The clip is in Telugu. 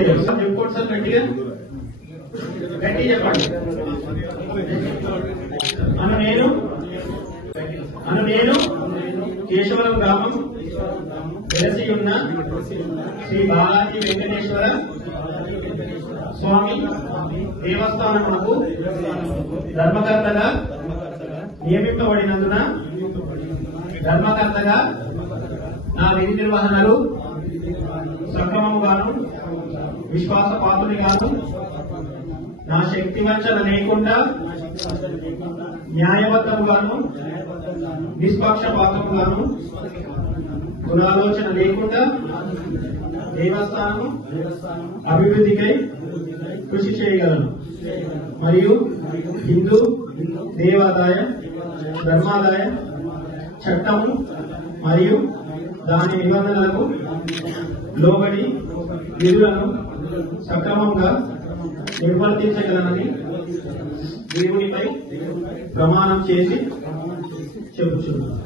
గట్టిగా గట్టి చెప్పండి అను నేను అను నేను కేశవరం గ్రామం వెలసి ఉన్న శ్రీ బాలాజీ వెంకటేశ్వర స్వామి దేవస్థానమునకు ధర్మకర్తగా నియమింపబడినందున ధర్మకర్తగా నా విధి నిర్వహణలు సక్రమముగాను విశ్వాసపాతునిగాను నా శక్తి వంచన లేకుండా న్యాయబద్ధముగాను నిష్పక్షపాతముగాను దురాలోచన లేకుండా దేవస్థానము అభివృద్ధికై కృషి చేయగలను. మరియు హిందూ దేవాదాయ ధర్మాదాయ చట్టము మరియు దాని నిబంధనలకు లోబడి విధులను సక్రమంగా నిర్వర్తించగలనని దేవునిపై ప్రమాణం చేసి చెబుతున్నాను